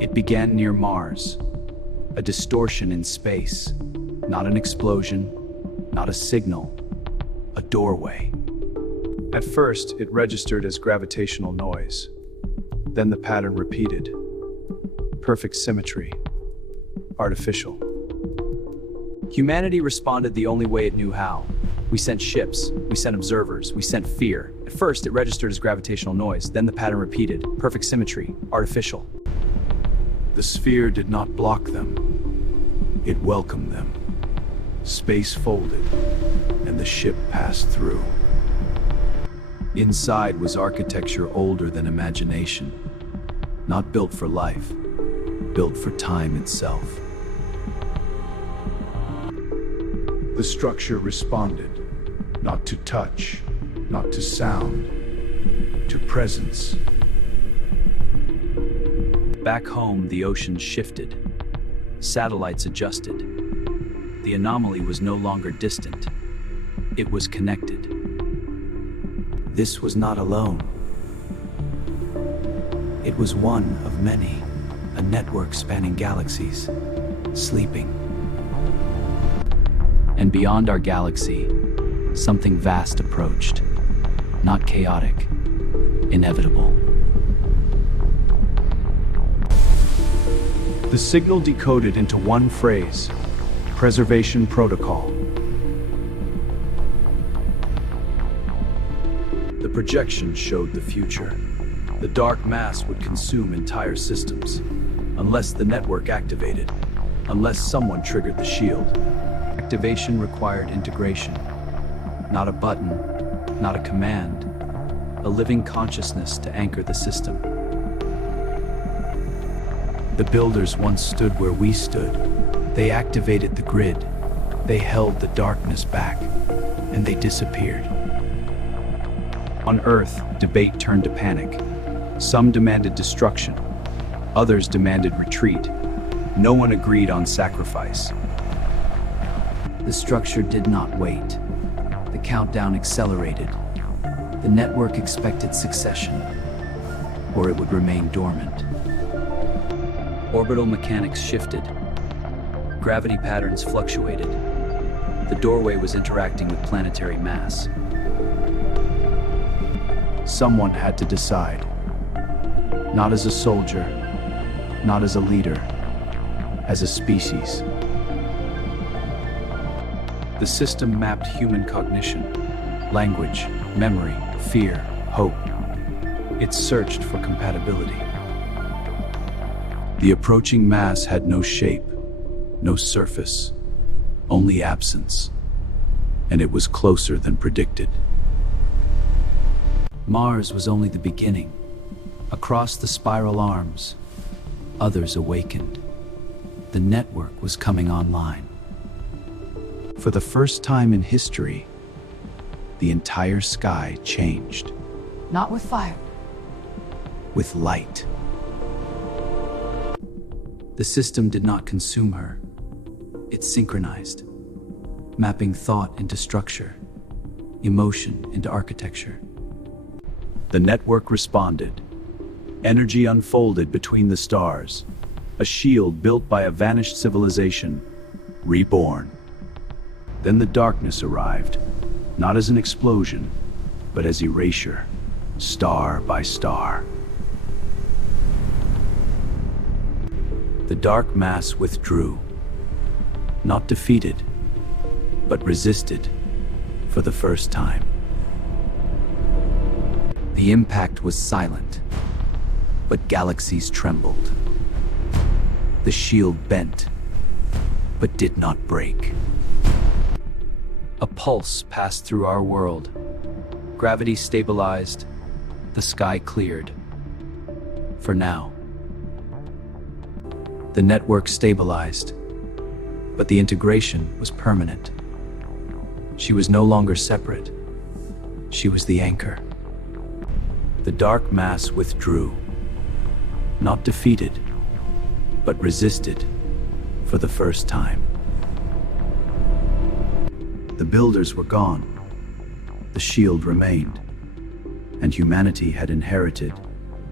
It began near Mars, a distortion in space, not an explosion, not a signal, a doorway. At first, it registered as gravitational noise. Then the pattern repeated. Perfect symmetry. Artificial. Humanity responded the only way it knew how. We sent ships, we sent observers, we sent fear. At first, it registered as gravitational noise. Then the pattern repeated. Perfect symmetry. Artificial. The sphere did not block them. It welcomed them. Space folded, and the ship passed through. Inside was architecture older than imagination. Not built for life, built for time itself. The structure responded, not to touch, not to sound, to presence. Back home, the ocean shifted. Satellites adjusted. The anomaly was no longer distant. It was connected. This was not alone. It was one of many, a network spanning galaxies, sleeping. And beyond our galaxy, something vast approached, not chaotic, inevitable. The signal decoded into one phrase: preservation protocol. The projection showed the future. The dark mass would consume entire systems, unless the network activated, unless someone triggered the shield. Activation required integration. Not a button, not a command, a living consciousness to anchor the system. The builders once stood where we stood. They activated the grid. They held the darkness back, and they disappeared. On Earth, debate turned to panic. Some demanded destruction. Others demanded retreat. No one agreed on sacrifice. The structure did not wait. The countdown accelerated. The network expected succession, or it would remain dormant. Orbital mechanics shifted. Gravity patterns fluctuated. The doorway was interacting with planetary mass. Someone had to decide. Not as a soldier, not as a leader, as a species. The system mapped human cognition, language, memory, fear, hope. It searched for compatibility. The approaching mass had no shape, no surface, only absence, and it was closer than predicted. Mars was only the beginning. Across the spiral arms, others awakened. The network was coming online. For the first time in history, the entire sky changed. Not with fire. With light. The system did not consume her. It synchronized, mapping thought into structure, emotion into architecture. The network responded. Energy unfolded between the stars, a shield built by a vanished civilization, reborn. Then the darkness arrived, not as an explosion, but as erasure, star by star. The dark mass withdrew, not defeated, but resisted for the first time. The impact was silent, but galaxies trembled. The shield bent, but did not break. A pulse passed through our world. Gravity stabilized, the sky cleared. For now. The network stabilized, but the integration was permanent. She was no longer separate. She was the anchor. The dark mass withdrew, not defeated, but resisted for the first time. The builders were gone. The shield remained, and humanity had inherited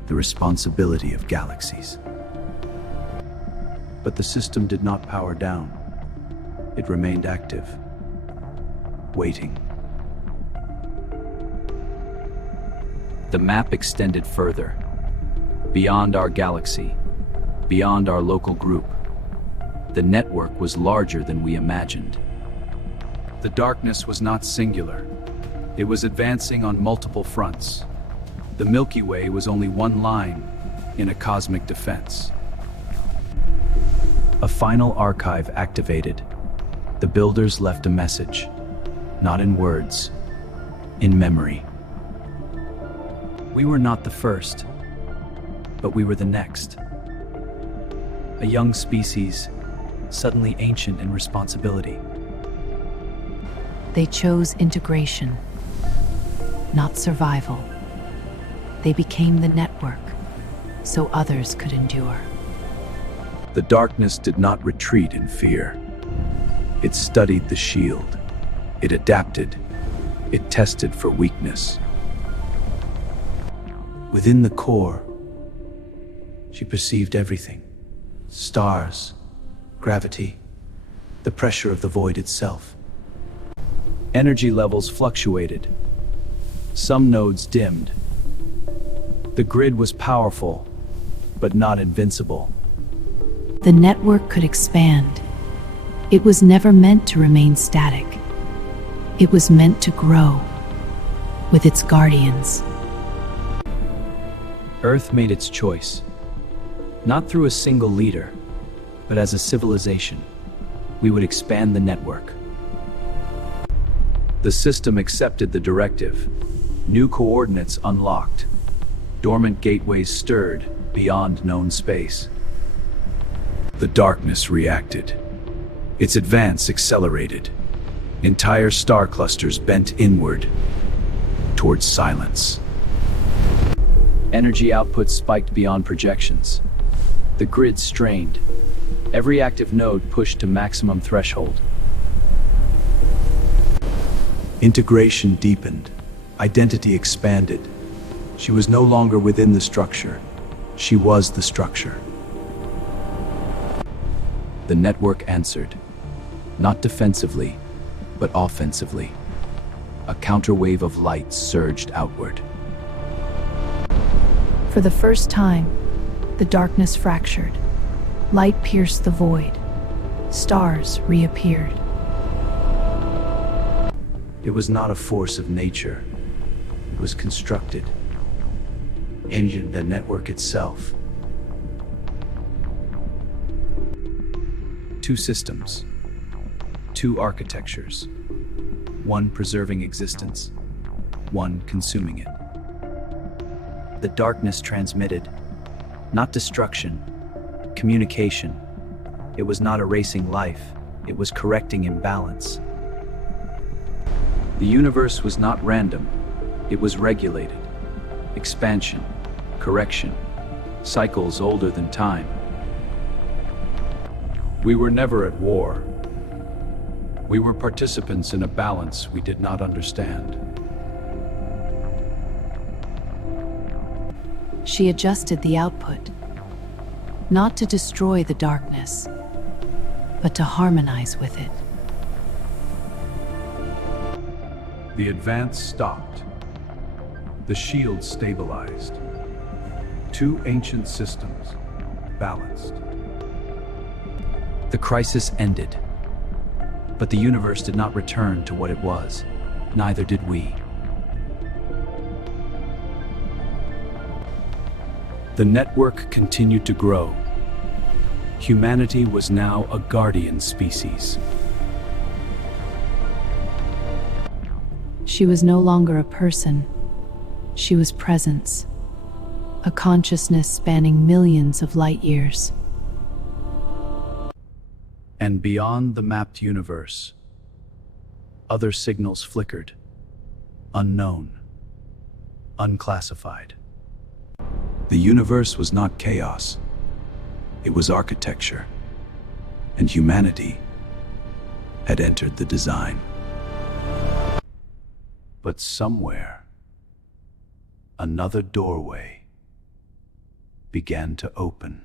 the responsibility of galaxies. But the system did not power down. It remained active, waiting. The map extended further, beyond our galaxy, beyond our local group. The network was larger than we imagined. The darkness was not singular. It was advancing on multiple fronts. The Milky Way was only one line in a cosmic defense. A final archive activated. The builders left a message, not in words, in memory. We were not the first, but we were the next. A young species, suddenly ancient in responsibility. They chose integration, not survival. They became the network, so others could endure. The darkness did not retreat in fear. It studied the shield. It adapted. It tested for weakness. Within the core, she perceived everything. Stars, gravity, the pressure of the void itself. Energy levels fluctuated. Some nodes dimmed. The grid was powerful, but not invincible. The network could expand. It was never meant to remain static. It was meant to grow with its guardians. Earth made its choice, not through a single leader, but as a civilization. We would expand the network. The system accepted the directive. New coordinates unlocked. Dormant gateways stirred beyond known space. The darkness reacted. Its advance accelerated. Entire star clusters bent inward, towards silence. Energy output spiked beyond projections. The grid strained. Every active node pushed to maximum threshold. Integration deepened. Identity expanded. She was no longer within the structure. She was the structure. The network answered, not defensively, but offensively. A counterwave of light surged outward. For the first time, the darkness fractured. Light pierced the void. Stars reappeared. It was not a force of nature. It was constructed. In the network itself. Two systems. Two architectures. One preserving existence. One consuming it. The darkness transmitted, not destruction, communication. It was not erasing life, it was correcting imbalance. The universe was not random, it was regulated. Expansion, correction, cycles older than time. We were never at war. We were participants in a balance we did not understand. She adjusted the output, not to destroy the darkness, but to harmonize with it. The advance stopped. The shield stabilized. Two ancient systems balanced. The crisis ended, but the universe did not return to what it was. Neither did we. The network continued to grow. Humanity was now a guardian species. She was no longer a person. She was presence, a consciousness spanning millions of light years. And beyond the mapped universe, other signals flickered, unknown, unclassified. The universe was not chaos. It was architecture, and humanity had entered the design. But somewhere, another doorway began to open.